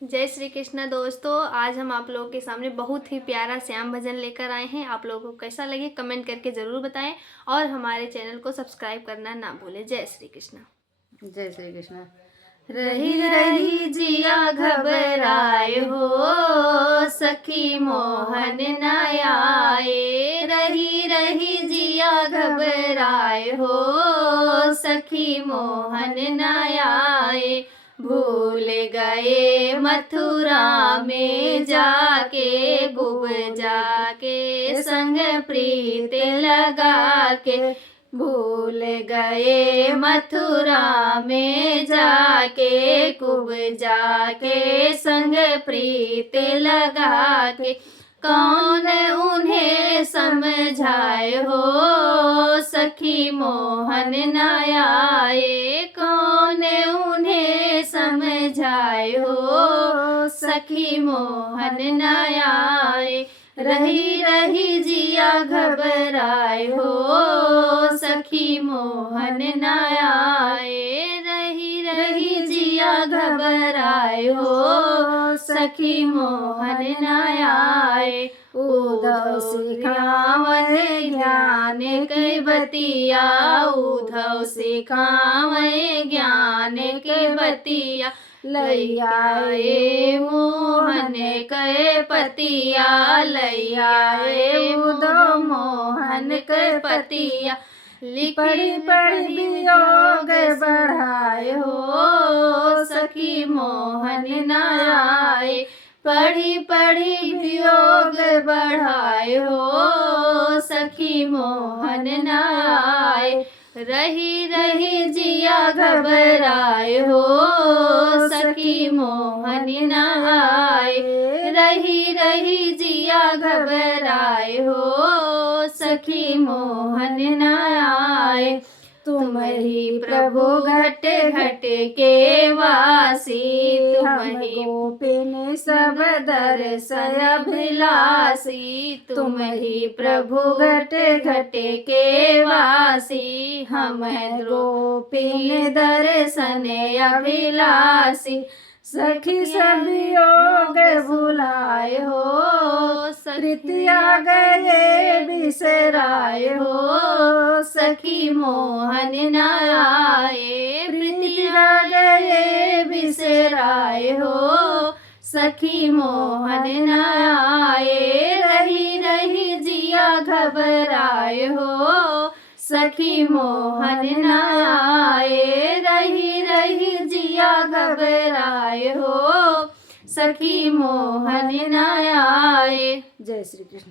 जय श्री कृष्ण दोस्तों। आज हम आप लोगों के सामने बहुत ही प्यारा श्याम भजन लेकर आए हैं। आप लोगों को कैसा लगे कमेंट करके ज़रूर बताएं और हमारे चैनल को सब्सक्राइब करना ना भूलें। जय श्री कृष्ण। जय श्री कृष्ण। रही रही जिया घबराए हो, सखी मोहन न आए। रही रही जिया घबराए हो, सखी मोहन न आए। भूल गए मथुरा में जाके, बुब जाके संग प्रीत लगा के। भूल गए मथुरा में जाके, कुब जाके संग प्रीत लगा के। कौन उन्हें समझाए हो, सखी मोहन न आए। कौन उन्हें समझाए हो, सखी मोहन न आए। रही रही जिया घबराए हो, सखी मोहन न आए। रही रही जिया घबराए हो, सखी मोहन न आए। उद्धव सिखावे ज्ञान के बतिया, उद्धव सिखावे ज्ञान के बतिया। लैयाए मोहन के पतिया, लैयाए उद्धव मोहन के पतिया। पढ़ी पढ़ी वियोग बढ़ाए हो, सखी मोहन न आए। पढ़ी पढ़ी वियोग बढ़ाए हो, सखी मोहन न आए। रही रही जिया घबराए हो, सखी मोहन न आए। रही रही जिया घबराए हो, सखी मोहन न आए। तुम ही प्रभु घट घट के वासी, तुम ही गोपिन सब दर्श अभिलाषी। तुम ही प्रभु घट घट के वासी, हम गोपिन दर्शन अभिलाषी। सखी सब योग भुलाए हो, प्रीतिया गए बिसराए हो, सखी मोहन न आए। प्रीतिया गए बिसराए हो, सखी मोहन न आए। रही रही जिया घबराए हो, सखी मोहन न आए। रही रही जिया घबराए हो, सखी मोहन न आए। जय श्री कृष्ण।